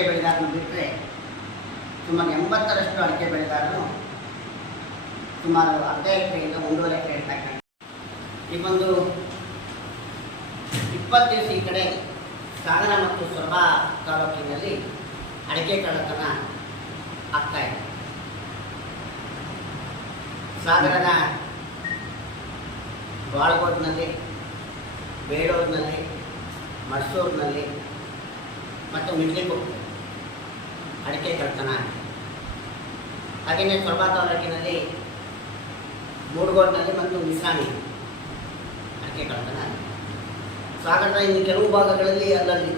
ಅಡಿಕೆ ಬೆಳೆಗಾರನು ಬಿಟ್ಟರೆ ಸುಮಾರು 80ರಷ್ಟು ಅಡಿಕೆ ಬೆಳೆಗಾರರು ಸುಮಾರು ಅರ್ಧ ಎಕರೆಯಿಂದ 1.5 ಎಕರೆ ಇರ್ತಕ್ಕಂಥ ಈ ಒಂದು 20 ದಿವಸ ಈ ಕಡೆ ಸಾಗರ ಮತ್ತು ಸೊರಬ ತಾಲೂಕಿನಲ್ಲಿ ಅಡಿಕೆ ಕಳ್ಳತನ ಆಗ್ತಾಯಿದೆ. ಸಾಗರದ ಬಾಳ್ಗೋಡ್ನಲ್ಲಿ, ಬೇಳೂರಿನಲ್ಲಿ, ಮರ್ಸೂರಿನಲ್ಲಿ ಮತ್ತು ಮಿಡ್ಲಿಗುಪ್ಪೆ ಅಡಿಕೆ ಕಳ್ಳತನ ಆಗಿದೆ. ಹಾಗೆಯೇ ಸೊರಬ ತಾಲೂಕಿನಲ್ಲಿ ಮೂಡಗೋಡ್ನಲ್ಲಿ ಮತ್ತು ನಿಸಾಣಿ ಅಡಿಕೆ ಕಳ್ಳತನ ಆಗಿದೆ. ಸಾಗರದ ಇನ್ನು ಕೆಲವು ಭಾಗಗಳಲ್ಲಿ ಅಲ್ಲಲ್ಲಿ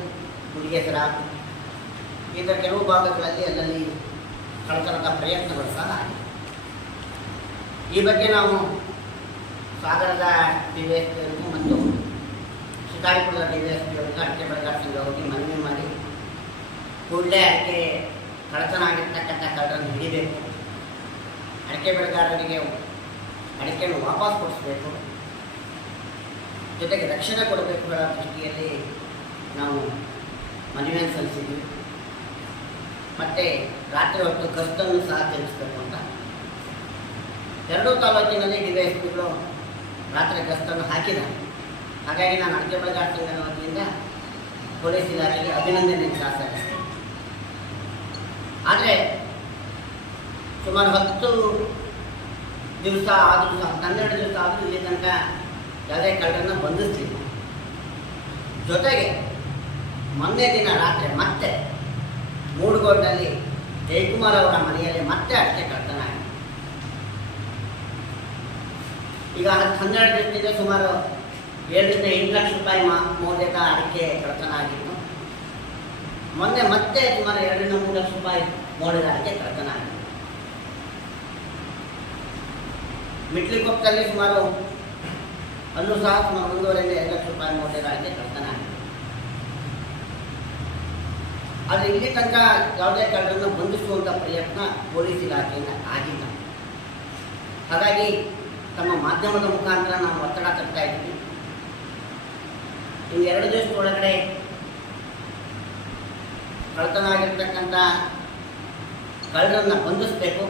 ಮುಡಿಗೆಸರ ಈ ಥರ ಕೆಲವು ಭಾಗಗಳಲ್ಲಿ ಅಲ್ಲಲ್ಲಿ ಕಳ್ಳತನದ ಪ್ರಯತ್ನಗಳು ಸಹ ಆಗಿದೆ. ಈ ಬಗ್ಗೆ ನಾವು ಸಾಗರದ DVSP ಮತ್ತು ಶಿಕಾರಿಪುರದ DVSP ಅವರಿಗೆ ಅಡಿಕೆ ಬೆಳೆಗಾರ ಸಂಘ ಹೋಗಿ ಮನವಿ ಮಾಡಿ ಕೂಡಲೇ ಅಡಿಕೆ ಕಳ್ಳತನ ಆಗಿರ್ತಕ್ಕಂಥ ಕಳ್ಳರನ್ನು ಹಿಡಿಬೇಕು, ಅಡಿಕೆ ಬೆಳೆಗಾರರಿಗೆ ಅಡಿಕೆಯನ್ನು ವಾಪಸ್ ಕೊಡಿಸಬೇಕು, ಜೊತೆಗೆ ರಕ್ಷಣೆ ಕೊಡಬೇಕು ಅನ್ನೋ ದೃಷ್ಟಿಯಲ್ಲಿ ನಾವು ಮನವಿಯನ್ನು ಸಲ್ಲಿಸಿದ್ವಿ. ಮತ್ತು ರಾತ್ರಿ ಹೊತ್ತು ಗಸ್ತನ್ನು ಸಹ ತಿಳಿಸಬೇಕು ಅಂತ ಎರಡೂ ತಾಲೂಕಿನಲ್ಲಿ DVSPಗಳು ರಾತ್ರಿ ಗಸ್ತನ್ನು ಹಾಕಿದ್ದಾರೆ. ಹಾಗಾಗಿ ನಾನು ಅಡಿಕೆ ಬೆಳೆಗಾರ ಸಂಘದ ವತಿಯಿಂದ ಪೊಲೀಸ್ ಇಲಾಖೆಗೆ ಅಭಿನಂದನೆ ಸಹ ಸಲ್ಲಿಸ್ತೇನೆ. ಆದರೆ ಸುಮಾರು 10 ದಿವಸ ಆದರೂ ಸಹ 12 ದಿವಸ ಆದರೂ ಇಲ್ಲಿ ತನಕ ಯಾವುದೇ ಕಳ್ಳರನ್ನು ಬಂಧಿಸ್ತಿಲ್ಲ. ಜೊತೆಗೆ ಮೊನ್ನೆ ದಿನ ರಾತ್ರಿ ಮತ್ತೆ ಮೂಡಗೋಡ್ನಲ್ಲಿ ಜಯಕುಮಾರ್ ಅವರ ಮನೆಯಲ್ಲಿ ಮತ್ತೆ ಅಡಿಕೆ ಕಳ್ಳತನ ಆಗಿದೆ. ಈಗ 12 ದಿವಸದಿಂದ ಸುಮಾರು 7ರಿಂದ 8 ಲಕ್ಷ ರೂಪಾಯಿ ಮೌಲ್ಯದ ಅಡಿಕೆ ಕಳ್ಳತನ ಆಗಿತ್ತು. ಮೊನ್ನೆ ಮತ್ತೆ ಸುಮಾರು 2ರಿಂದ 3 ಲಕ್ಷ ರೂಪಾಯಿ ಮೌಲ್ಯದ ಅಡಿಕೆ ಕಳ್ಳತನ ಆಗಿದೆ. ಮಿಡ್ಲಿಗುಪ್ಪದಲ್ಲಿ ಸುಮಾರು ಅಲ್ಲೂ ಸಹ ಸುಮಾರು 1.5ರಿಂದ 2 ಲಕ್ಷ ರೂಪಾಯಿ ಮೌಲ್ಯದ ಅಡಿಕೆ ಕಳ್ಳತನ ಆಗಿದೆ. ಆದರೆ ಇಲ್ಲಿ ತನಕ ಯಾವುದೇ ಕಳ್ಳರನ್ನು ಬಂಧಿಸುವಂಥ ಪ್ರಯತ್ನ ಪೊಲೀಸ್ ಇಲಾಖೆಯಿಂದ ಆಗಿಲ್ಲ. ಹಾಗಾಗಿ ತಮ್ಮ ಮಾಧ್ಯಮದ ಮುಖಾಂತರ ನಾವು ಒತ್ತಡ ತರ್ತಾ ಇದ್ದೀವಿ. ಇನ್ನು 2 ದಿವಸದೊಳಗಡೆ ಕಳ್ಳತನ ಆಗಿರ್ತಕ್ಕಂಥ ಕಳ್ಳರನ್ನು ಬಂಧಿಸಬೇಕು,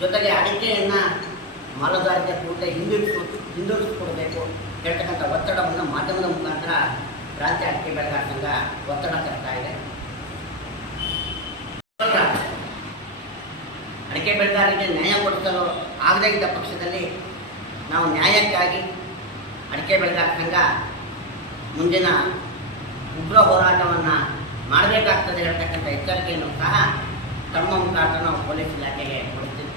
ಜೊತೆಗೆ ಅಡಿಕೆಯನ್ನು ಮಾಲುಗಾರಿಕೆ ಕೂಡಲೇ ಹಿಂದಿರುಗಿಸ್ಕೊಡ್ಬೇಕು ಹೇಳ್ತಕ್ಕಂಥ ಒತ್ತಡವನ್ನು ಮಾಧ್ಯಮದ ಮುಖಾಂತರ ರಾಜ್ಯ ಅಡಿಕೆ ಬೆಳೆಗಾರ ಸಂಘ ಒತ್ತಡ ತರ್ತಾ ಇದೆ. ಅಡಿಕೆ ಬೆಳೆಗಾರರಿಗೆ ನ್ಯಾಯ ಕೊಡಿಸಲು ಆಗದೇ ಇದ್ದ ಪಕ್ಷದಲ್ಲಿ ನಾವು ನ್ಯಾಯಕ್ಕಾಗಿ ಅಡಿಕೆ ಬೆಳೆಗಾರ ಸಂಘ ಮುಂದಿನ ಉಗ್ರ ಹೋರಾಟವನ್ನು ಮಾಡಬೇಕಾಗ್ತದೆ ಹೇಳ್ತಕ್ಕಂಥ ಎಚ್ಚರಿಕೆಯನ್ನು ಸಹ ತಮ್ಮ ಮುಖಾಂತರ ನಾವು ಪೊಲೀಸ್ ಇಲಾಖೆಗೆ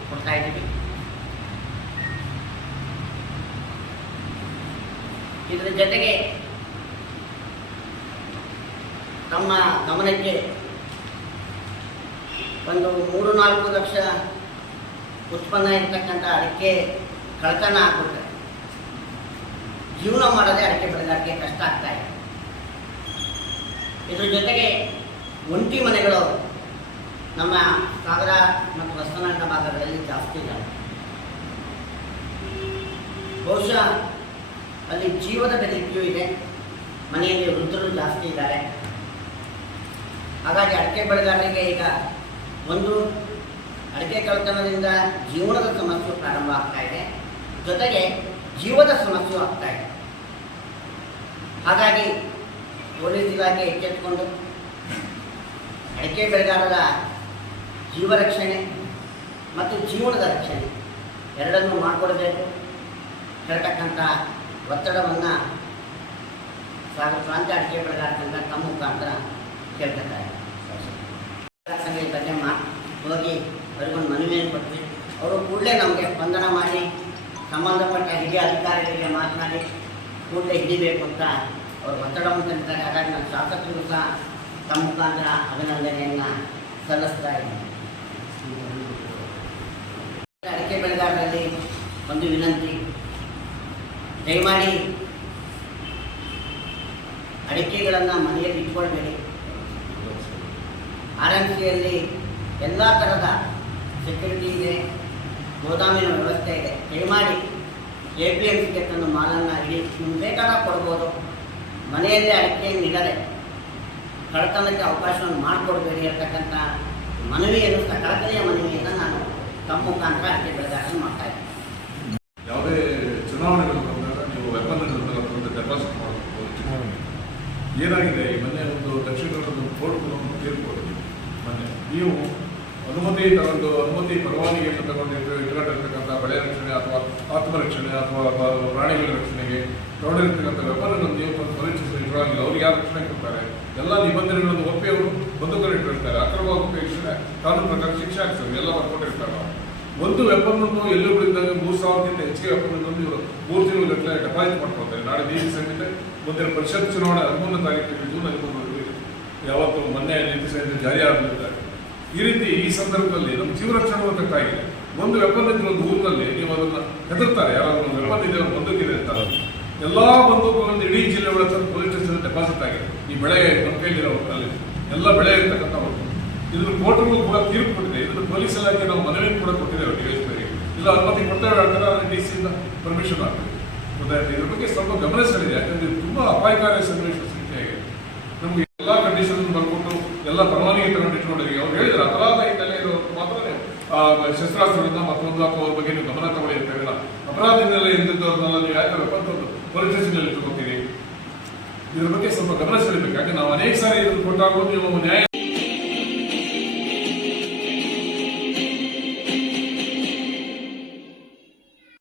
ಕೊಡ್ತಾ ಇದ್ದೀವಿ. ಇದರ ಜೊತೆಗೆ ತಮ್ಮ ಗಮನಕ್ಕೆ ಒಂದು 3-4 ಲಕ್ಷ ಉತ್ಪನ್ನ ಇರ್ತಕ್ಕಂಥ ಅಡಿಕೆ ಕಳ್ಳತನ ಆಗ್ಬಿಟ್ರೆ ಜೀವನ ಮಾಡೋದೇ ಅಡಿಕೆ ಬೆಳೆಗಾರರಿಗೆ ಕಷ್ಟ ಆಗ್ತಾ ಇದೆ. ಇದ್ರ ಜೊತೆಗೆ ಒಂಟಿ ಮನೆಗಳು ನಮ್ಮ ಸಾಗರ ಮತ್ತು ಹೊಸನಗರ ಭಾಗಗಳಲ್ಲಿ ಜಾಸ್ತಿ ಇದ್ದಾವೆ. ಬಹುಶಃ ಅಲ್ಲಿ ಜೀವದ ಬೆದರಿಕೆಯೂ ಇದೆ, ಮನೆಯಲ್ಲಿ ವೃದ್ಧರು ಜಾಸ್ತಿ ಇದ್ದಾರೆ. ಹಾಗಾಗಿ ಅಡಿಕೆ ಬೆಳೆಗಾರರಿಗೆ ಈಗ ಒಂದು ಅಡಿಕೆ ಕಳ್ಳತನದಿಂದ ಜೀವನದ ಸಮಸ್ಯೆ ಪ್ರಾರಂಭ ಆಗ್ತಾ ಇದೆ, ಜೊತೆಗೆ ಜೀವದ ಸಮಸ್ಯೆ ಆಗ್ತಾ ಇದೆ. ಹಾಗಾಗಿ ಪೊಲೀಸ್ ಇಲಾಖೆ ಎಚ್ಚೆತ್ತುಕೊಂಡು ಅಡಿಕೆ ಬೆಳೆಗಾರರ ಜೀವ ರಕ್ಷಣೆ ಮತ್ತು ಜೀವನದ ರಕ್ಷಣೆ ಎರಡನ್ನೂ ಮಾಡಿಕೊಡಬೇಕು ಹೇಳ್ತಕ್ಕಂಥ ಒತ್ತಡವನ್ನು ಸಾಗರ ಪ್ರಾಂತ್ಯ ಅಡಿಕೆ ಬೆಳೆಗಾರ ಸಂಘ ತಮ್ಮ ಮುಖಾಂತರ ಕೇಳ್ಕೊತಾರೆ. ಸಂಘ ಈ ಬಗ್ಗೆ ಹೋಗಿ ಅವ್ರಿಗೊಂದು ಮನವಿಯನ್ನು ಕೊಟ್ವಿ. ಅವರು ಕೂಡಲೇ ನಮಗೆ ಸ್ಪಂದನ ಮಾಡಿ ಸಂಬಂಧಪಟ್ಟ ಹಿರಿಯ ಅಧಿಕಾರಿಗಳಿಗೆ ಮಾತನಾಡಿ ಕೂಡಲೇ ಹಿಡಿಬೇಕು ಅಂತ ಅವರು ಒತ್ತಡವನ್ನು ತಂದಿದ್ದಾರೆ. ಹಾಗಾಗಿ ನಾನು ಶಾಸಕರಿಗೂ ಸಹ ತಮ್ಮ ಮುಖಾಂತರ ಅಭಿನಂದನೆಯನ್ನು ಸಲ್ಲಿಸ್ತಾ ಇದ್ದೀನಿ. ಅಡಿಕೆ ಬೆಳೆಗಾರರಲ್ಲಿ ಒಂದು ವಿನಂತಿ, ದಯಮಾಡಿ ಅಡಿಕೆಗಳನ್ನು ಮನೆಯಲ್ಲಿ ಇಟ್ಕೊಳ್ಬೇಡಿ. RMCಯಲ್ಲಿ ಎಲ್ಲ ಥರದ ಸೆಕ್ಯೂರಿಟಿ ಇದೆ, ಗೋದಾಮಿನ ವ್ಯವಸ್ಥೆ ಇದೆ. ದಯಮಾಡಿ APMCಗೆ ತಂದು ಮಾಲನ್ನು ಇಡಿ, ನಿಮ್ಗೆ ಬೇಕಾದಾಗ ಕೊಡ್ಬೋದು. ಮನೆಯಲ್ಲೇ ಅಡಿಕೆಯನ್ನು ಇಡದೆ ಕಳ್ಳತನಕ್ಕೆ ಅವಕಾಶವನ್ನು ಮಾಡಿಕೊಡ್ಬೇಡಿ ಅಂತಕ್ಕಂಥ ಮನವಿಯನ್ನು, ಕಳಕಳಿಯ ಮನವಿಯನ್ನು ನಾನು ತಮ್ಮ ಮುಖಾಂತರ ಅಡಿಕೆ ಬೆಳೆಗಾರರು ಮಾಡ್ತಾ ಇದ್ದೀನಿ. ಯಾವುದೇ ಚುನಾವಣೆಗಳು ಬಂದಾಗ ನೀವು ವೆಪನ್ ಡೆಪಾಸಿಟ್ ಮಾಡಬೇಕು. ಏನಾಗಿದೆ, ಈ ಮೊನ್ನೆ ಒಂದು ದಕ್ಷಿಣ ಕನ್ನಡದ ಕೋರ್ಟ್ ತೀರ್ಪು ಕೊಟ್ಟಿದೆ. ಮೊನ್ನೆ ನೀವು ಅನುಮತಿ ಪರವಾನಗಿಯನ್ನು ಇಟ್ಕೊಂಡಿರ್ತಕ್ಕಂಥ ಬೆಳೆ ರಕ್ಷಣೆ ಅಥವಾ ಆತ್ಮರಕ್ಷಣೆ ಅಥವಾ ಪ್ರಾಣಿಗಳ ರಕ್ಷಣೆಗೆ ತಗೊಂಡಿರ್ತಕ್ಕಂಥ ವೆಪನ್ಗಳನ್ನು ನೀವು ಪರೀಕ್ಷಿಸಲು ಇಟ್ಟುವಾಗಿಲ್ಲ. ಅವ್ರಿಗೆ ಯಾರು ರಕ್ಷಣೆ ಕೊಡ್ತಾರೆ? ಎಲ್ಲ ನಿಬಂಧನೆಗಳನ್ನು ಒಪ್ಪಿ ಅವರು ಬಂದೂಕನ್ನು ಇಟ್ಟಿರ್ತಾರೆ. ಅಕ್ರಮವಾಗಿ ಉಪಯೋಗಿಸಿದ್ರೆ ಕಾನೂನು ಪ್ರಕಾರ ಶಿಕ್ಷೆ ಆಗ್ತದೆ, ಎಲ್ಲ ಬರ್ಕೊಟ್ಟಿರ್ತಾರೆ. ಒಂದು ವೆಪನ್ನನ್ನು ಎಲ್ಲುಗಳಿದ್ದಾಗ 3,000ಕ್ಕಿಂತ ಹೆಚ್ಚಿಗೆ ವೆಪನ್ನನ್ನು ಇವರು 3 ತಿಂಗಳು ಗಟ್ಟಲೆ ಡೆಪಾಸಿಟ್ ಮಾಡ್ಕೊಳ್ತಾರೆ. ನಾಳೆ ನೀತಿ ಸಂಹಿತೆ ಮುಂದಿನ ಪರಿಷತ್ ಚುನಾವಣೆ 13ನೇ ತಾರೀಕಿಗೆ ಜೂನ್ 13 ಯಾವತ್ತು ಮೊನ್ನೆ ನೀತಿ ಸಂಹಿತೆ ಜಾರಿ ಆಗಲಿದ್ದಾರೆ. ಈ ರೀತಿ ಈ ಸಂದರ್ಭದಲ್ಲಿ ನಮ್ಮ ಜೀವ ರಕ್ಷಣೆ ಬೇಕಾಗಿದೆ. ಒಂದು ವೆಪನ್ ಇದ್ರೆ ಒಂದು ಊರಿನಲ್ಲಿ ನೀವು ಅದನ್ನ ಹೆದರ್ತಾರೆ, ಯಾರಾದ್ರೂ ವೆಪನ್ ಇದೆ ಬಂದೂಕಿದೆ ಅಂತ. ಎಲ್ಲಾ ಬಂದೂಕುಗಳನ್ನು ಇಡೀ ಜಿಲ್ಲೆ ಒಳಗೆ ಪೊಲೀಸ್ ಸ್ಟೇಷನ್ ಡೆಪಾಸಿಟ್ ಆಗಿದೆ. ಈ ಬೆಳೆ ನಮ್ಮ ಕೈಲಿರೋ ಅಲ್ಲಿ ಎಲ್ಲ ಬೆಳೆ ಇರ್ತಕ್ಕಂಥ ಇದ್ರ ಕೋರ್ಟ್ಗಳು ಕೂಡ ತೀರ್ಪು ಕೊಟ್ಟಿದೆ. ಇದ್ರ ಪೊಲೀಸ್ ಇಲಾಖೆ ನಾವು ಮನವಿ ಕೂಡ ಕೊಟ್ಟಿದ್ದೇವೆ ಡಿವೈಸ್ಪರಿಗೆ. ಇಲ್ಲ ಅನುಮತಿ ಕೊಡ್ತೇವೆ ಹೇಳ್ತಾರೆ, ಅದನ್ನ DC ಪರ್ಮಿಷನ್ ಆಗ್ತದೆ. ಗೊತ್ತಾಯ್ತು. ಇದ್ರ ಬಗ್ಗೆ ಸ್ವಲ್ಪ ಗಮನ ಸೆಳೆದಿದೆ. ಯಾಕಂದ್ರೆ ತುಂಬಾ ಅಪಾಯಕಾರಿ ಸನ್ನಿವೇಶ ಸೃಷ್ಟಿಯಾಗಿದೆ. ನಮ್ಗೆ ಎಲ್ಲಾ ಕಂಡೀಷನ್ ಬರ್ಕೊಟ್ಟು ಎಲ್ಲ ಪರವಾನಗಿ ತಗೊಂಡಿಟ್ಕೊಂಡಿದ್ದೀವಿ. ಅವ್ರು ಹೇಳಿದ್ರೆ ಅಪರಾಧ ಹಿನ್ನೆಲೆ ಇರೋರು ಮಾತ್ರ ಶಸ್ತ್ರಾಸ್ತ್ರಗಳಿಂದ ಮತ್ತೊಂದು ಹಾಕೋ ಅವ್ರ ಬಗ್ಗೆ ನೀವು ಗಮನ ತಗೊಂಡಿರ್ತೇವೆ. ಅಪರಾಧ ಹಿನ್ನೆಲೆ ಎಂದಿದ್ದವ್ರನ್ನೆಲ್ಲ ನೀವು ಯಾಕೆ ಪೊಲೀಸ್ ಸ್ಟೇಷನ್ ಇಟ್ಕೊತೀರಿ? ಇದ್ರ ಬಗ್ಗೆ ಸ್ವಲ್ಪ ಗಮನ ಸೆಳೆಯಬೇಕು. ಯಾಕೆ ನಾವು ಅನೇಕ ಸಾರಿ ಇದನ್ನು ಕೊಟ್ಟಾಗ ನೀವು ನ್ಯಾಯ